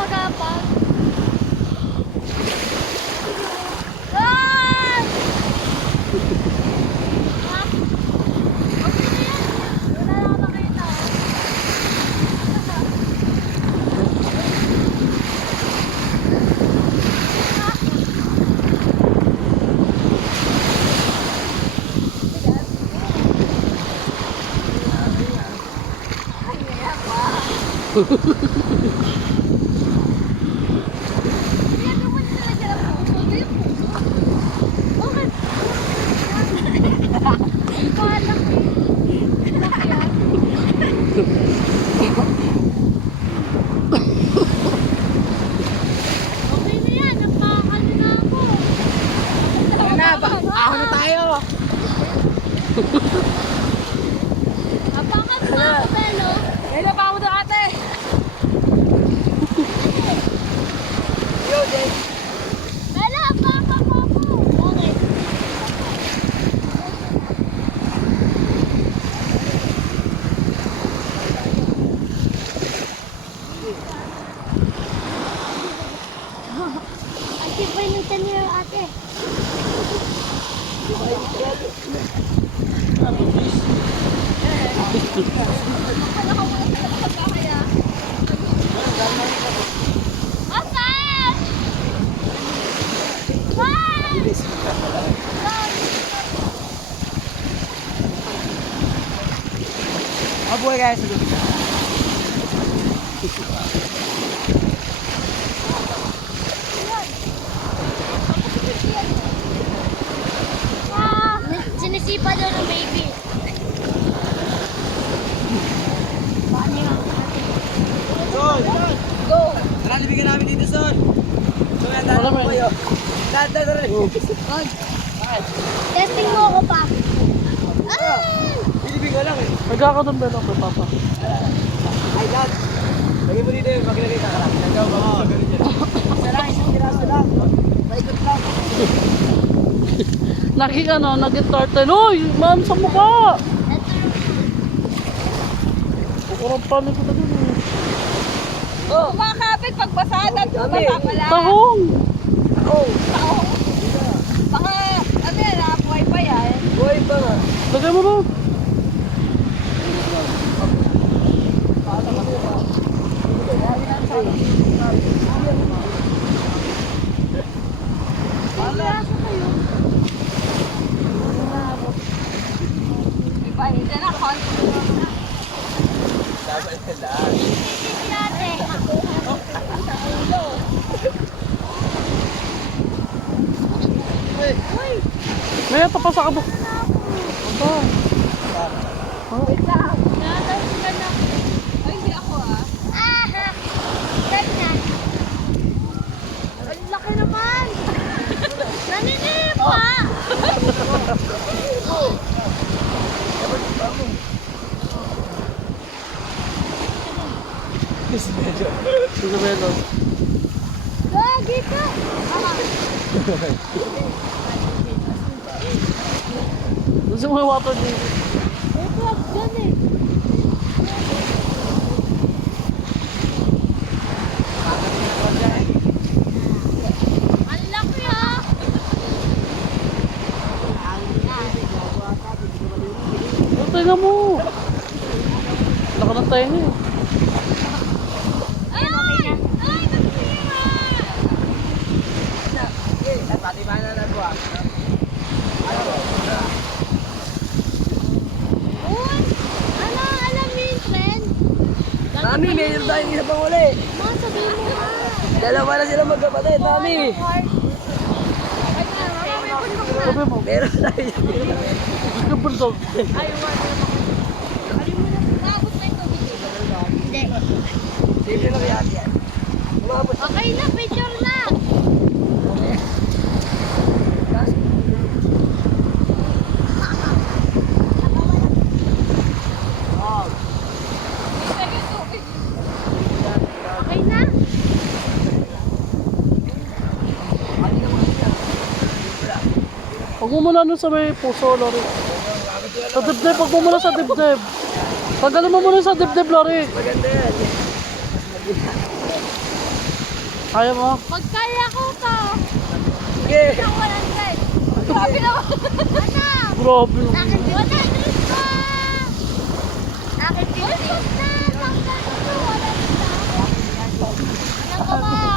magapang. Ah! Ah! Okay na yan. Wala na ako nakita. Ako na tayo! Abangan mo ako, Belo. Kailan pa ako doon, ate? Yo, Jay! Belo, abangan mo ako. Okay. Ate, pinitan niyo yung ate. Asan? Mabuhay guys! Sinisipa daw ng baby. Son! Go! Tara, libigyan namin dito, Son! Son, ang daan mo kayo. Daan rin. Testing mo ako pa. Ay! Bilibig ka lang eh. Nagkaka doon Belo kay Papa. Ay, Dad! Lagyan mo dito yung paglalagay ka lang. Nagaw ba? Oo, ganun dyan. Isa lang, isang tiraso lang. Maikot lang. Nag-turtle. Uy! Ma'am sa mukha! Kurang panik ko na dun eh. Oh! Kumakapit pag basada, Dami. basa pala. Tahong! Oh! Baka, ano yan, buhay pa yan. Buhay pa nga. Lagay mo doon. Diba, hindi na konti. Dapat ka lang. May ito pa sa kabuk. Aba. Wait lang. Ay, hindi ako ah. Ang laki naman! Naninip pa! Sige Belo. Lagi ka! Gusto mo yung water dito. Ito, dyan eh. Ang laki ah! Tingnan mo. Laka ng tayo niya. Ay! Ay, nasira! Pati ba na nagwa? Uy! Ano, alam mo yung trend? Mami, mayroon tayong isa pang uli. Mga sabihin mo nga. Dalawa na sila magkapatid, Mami. Sabi mo. Meron tayo. Sige Bulldog. Naabot na yung tubig dito. Hindi. Simple lang yan. Umabot. Okay na, picture na! Isa yung tubig. Okay na? Huwag mo muna nun sa may puso, Lori. Sa dibdib, huwag mo muna sa dibdib. Tagalin mo muna sa dibdib, Lori. Maganda yan. Kaya mo? Pag kaya ko to. Sige. Ang 100. Grabe naman. Ano? Grabe naman. Akin 100 pa. Akin 50. Uy, basta. Tanggal ko. 100. Ano ka ba?